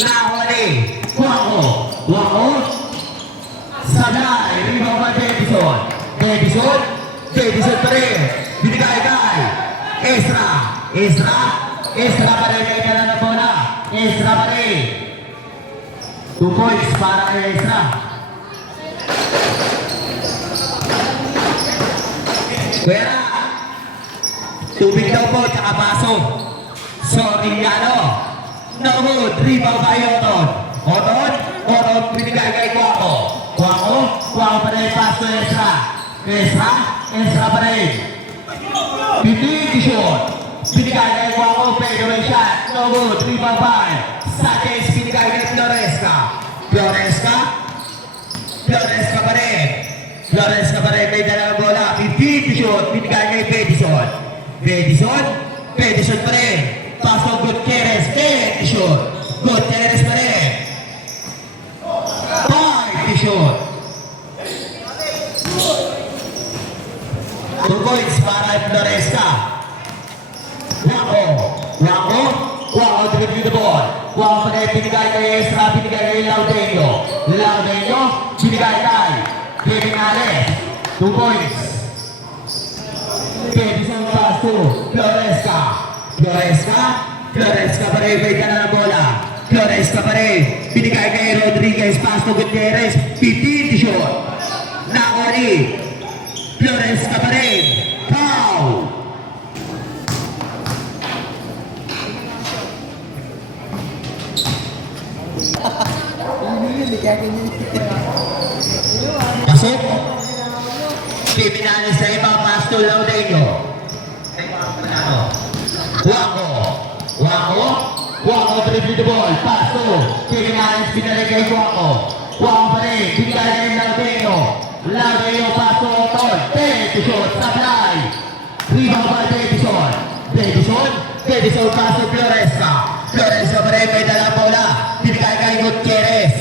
Nahuli. Wako. Wako. Sablay. Rebound by Davison. Davison. Davison pa rin. Binigay kay Ezra. Ezra. Ezra pa rin. Kaya na na bola. Ezra pa rin. 2 points para kay Ezra. Pwera. Tubig daw po, tsaka baso. Soriano. No good. Rebound by Oton. Oton. Oton. Binigay kay Kwako. Kwako. Kwako pa rin. Pass to Ezra. Ezra. Ezra pa rin. Pitig shot. Binigay kay Kwako. Fadeaway shot. No good. Rebound by Sanchez. Binigay kay Floresca. Floresca. Floresca pa rin. Floresca pa rin. May dalawang bola. Pitig shot. Binigay kay Pedison. Pedison. Pedison pa rin. Pass to Gutierrez. Pedison. Gutierrez pa rin. Pedison. 2 points para Floresca. Wako. Wako. Wako dribbling the ball. Wako pa rin. Binigay kay Ezra. Binigay kay Laudenio. Laudenio. Binigay kay Criminales. 2 points. Pedison pass to Floresca. Floresca. Floresca pa rin. May ka na bola. Floresca pa rin. Binigay kay Rodriguez. Pass to Gutierrez. 15 shot. Nakori. Floresca pa rin. Foul. Pasok. Criminales sa iba. Pass to Laudenio. Wako. Wako. Wako dribbling the ball. Pass to Criminales. Binalik kay Wako. Wako pa rin. Binigay kay Laudenio. Laudenio pass to Oton. Pedison. Sablay. Rebound by Davison. Davison. Davison pass to Floresca. Floresca pa rin. May dalang bola. Binigay kay Gutierrez.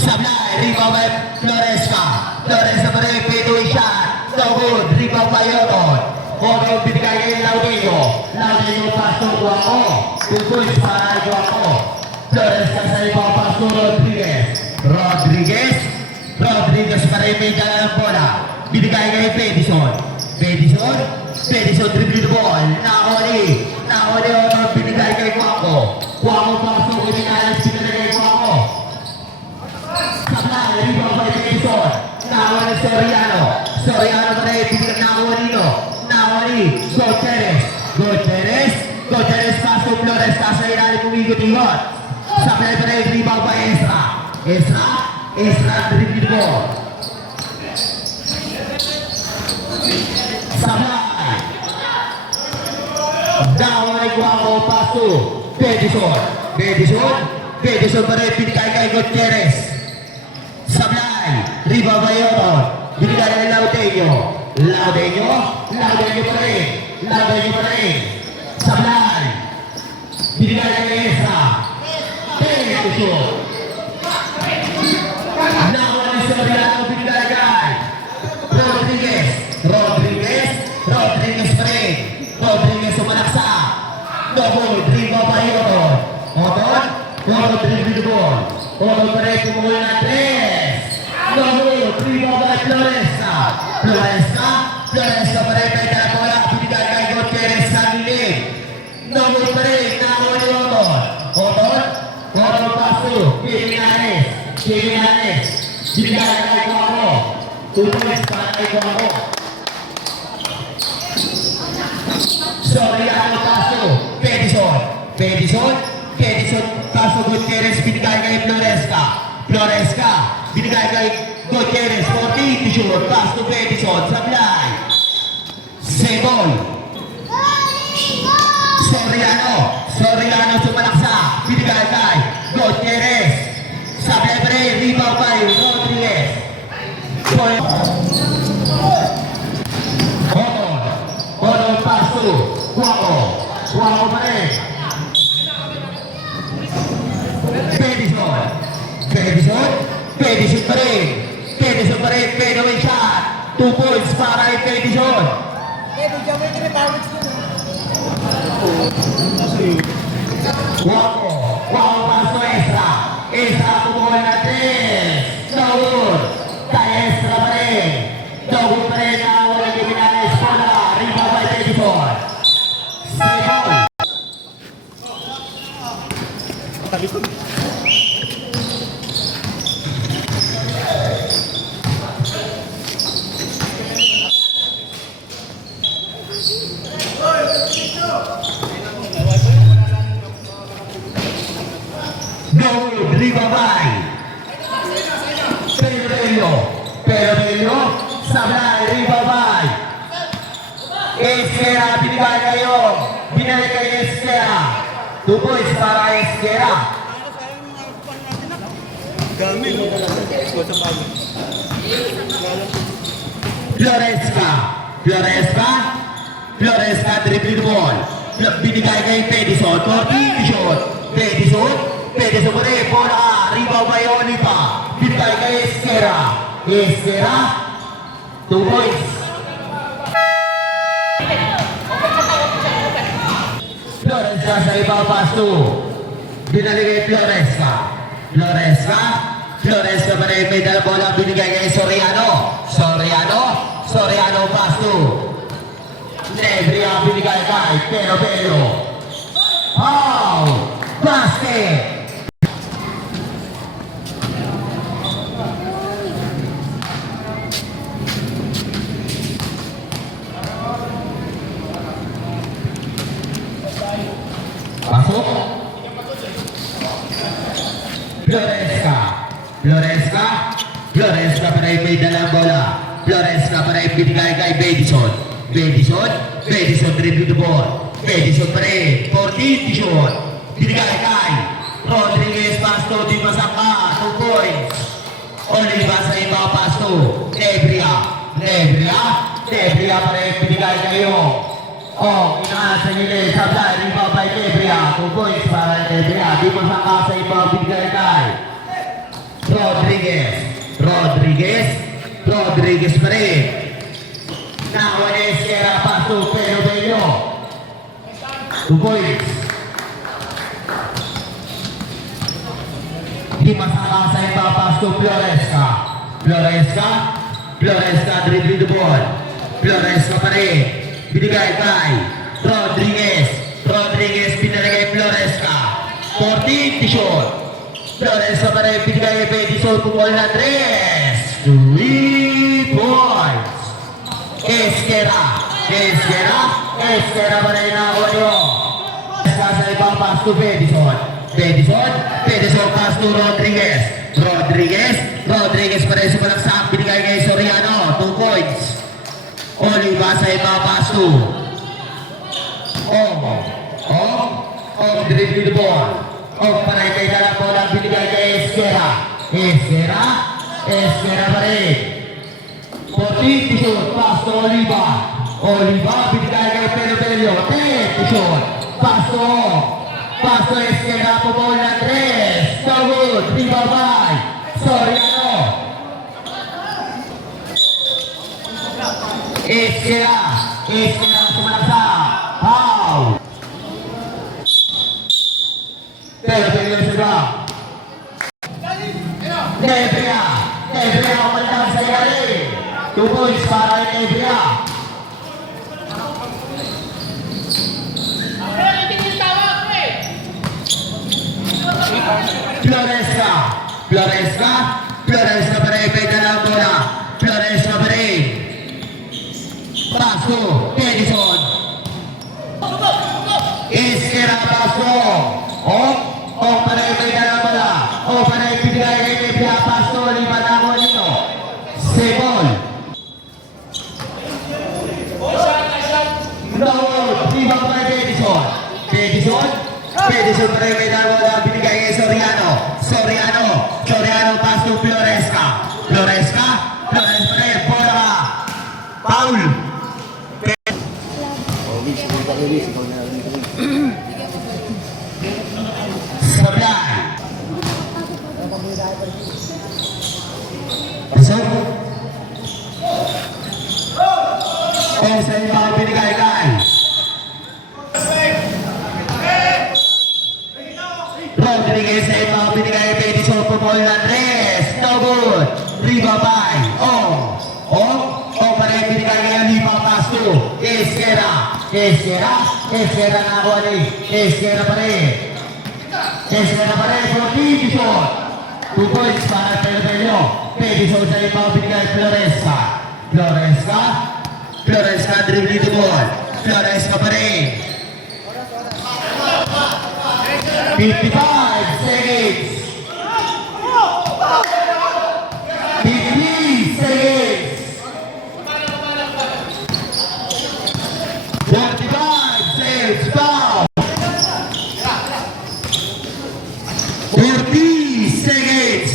Sablay. Rebound by Floresca. Floresca pa rin. Fadeaway shot. No good. Rebound by Oton. Oton binigay kay Laudenio. Laudenio pass to Guaco. 2 points para Guaco. Floresca sa iba pass to Rodriguez. Rodriguez. Rodriguez pa rin may dala ng bola. Binigay kay Pedison. Pedison. Pedison dribbling the ball. Nakoli. Nakoli Oton binigay kay Guaco. Guaco pass to Criminales. Binigay kay Guaco. Sablay. Rebound by Pedison. Nakoli Soriano. Soriano pa rin. Binigay Nakoli no. Gutierrez. Gutierrez. Gutierrez pass to Floresca sa ilalim umigot-igot. Sablay pa rin. Rebound by Ezra. Ezra. Ezra dribbling the ball. Sablay. Down ay Guaco pass to Pedison. Pedison. Pedison pa rin. Binigay kay Gutierrez. Sablay. Rebound by Oton. Binigay kay Laudenio. Laudenio. Laudenio pa rin. Laudenio pa rin. Sablay. Binigay kay Ezra. Pedison. Nakawala ni Soriano. Binigay kay Rodriguez. Rodriguez. Rodriguez pa rin. Rodriguez umalaksa. No good. Rebound by Oton. Oton. Oton dribbling the ball. Oton pa rin. Kumuha na 3. No good. Rebound by Floresca. Floresca. Floresca pa rin. May dala bola. Binigay kay Gutierrez sa gilid. No good pa rin. Nakawala ni Oton. Oton. Oton pass to Criminales. Criminales. Binigay kay Guaco. 2 points para kay Guaco. Soriano pass to Pedison. Pedison. Pedison pass to Gutierrez. Binigay kay Floresca. Floresca. Binigay kay Gutierrez. 14 shot. Pass to Pedison. Sablay. Sebol. Soriano. Soriano sumalaksa. Binigay kay Gutierrez. Sablay pa rin. Rebound by Rodriguez. Oton. Oton pass to Guaco. Guaco pa rin. Pedison. Pedison. Pedison pa rin. Pedison pa rin. Fadeaway shot. 2 points para kay Pedison. Guaco. Guaco pass to Gold, ribabay. Pero, sablay, ribabay. Eskera, binigay kayo. Binalik kay Eskera. 2 points para Eskera. Floresca, dribbling ball. Binigay kay Pedison. Pedison pa rin. Bola, ribabay Oliva. Binigay kay Eskera. 2 points. Floresca sa ibang pasto. Binalik kay Floresca pa rin. May dala bola. Binigay kay Soriano pasto. Nebria binigay kay Pero. Basket. Pasok. Floresca pa rin may dalang bola. Floresca pa rin binigay kay Bedison dribbling the ball. Bedison pa rin. 14 shot. Binigay kay Rodriguez pasto. Di masaka. 2 points. Oliva sa ibang pasto. Nebria pa rin binigay kayo. Inaasa nila sablay. Riba by Nebria. 2 points para Nebria. Di masaka sa ibang binigay kay Rodriguez pa rin. Nakuha ni Eskera pasto. Pero 2 points. Di masaka sa ibang pasto. Floresca dribbling the ball. Floresca pa rin. Binigay kay Rodriguez pinalagay Floresca. 14 shot. Floresca pa rin binigay kay Bedison. Pumol na 3 points. Eskera pa rin nakuha nyo. Sa ibang pasto Bedison pasto Rodriguez pa rin sumalaksak. Binigay kay Soriano. 2 points. Oliva sa ibang pasto. Dribbling the ball. Pa rin kay dalang bola. Binigay kay Eskera pa rin. 14 shot. Pasto Oliva binigay kay Pelio. 10 shot. Pasto Eskera po bola 3. So good. Ribabay. Soriano. Eskera sumalaksak. Foul. Pelio sudah. Nebria umatang sa yari. 2 points para Nebria. Floresca pa rin may dalang bola. Floresca pa rin. Pasto, Pedison. Eskera pasto. Pa rin may dalang bola. Pa rin binigay kay Nebria. Pasto, lima na mo nito. Sebol. Lima pa rin Pedison pa rin may dalang bola. Binigay kay Soriano pasto Floresca pa rin. Bola. Foul. Sablay. Sa ibang binigay kay Rodriguez sa ibang binigay kay Bedison. Pumol na 3. No good. Ribabay. Pa rin binigay kay Oliva pasto. Eskera na ako ni. Eskera pa rin. 14 shot. 2 points para Pelio. Bedison sa ibang binigay Floresca dribbling the ball. Floresca pa rin. 55 seconds. 50 seconds. 45 seconds. Foul. 40 seconds.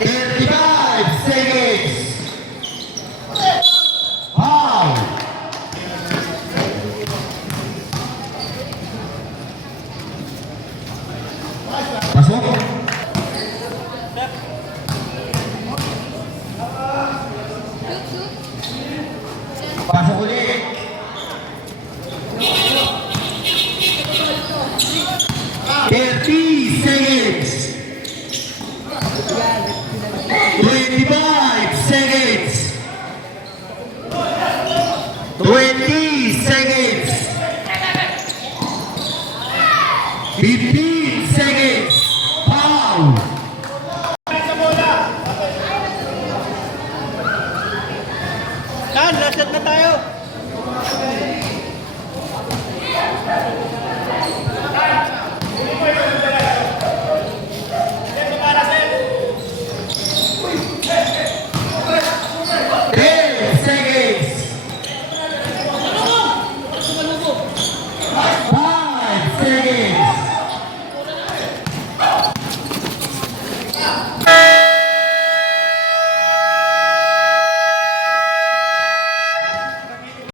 35 seconds. Foul. Pasok. Pasok ulit. 30 seconds. 25 seconds. 20 seconds. 15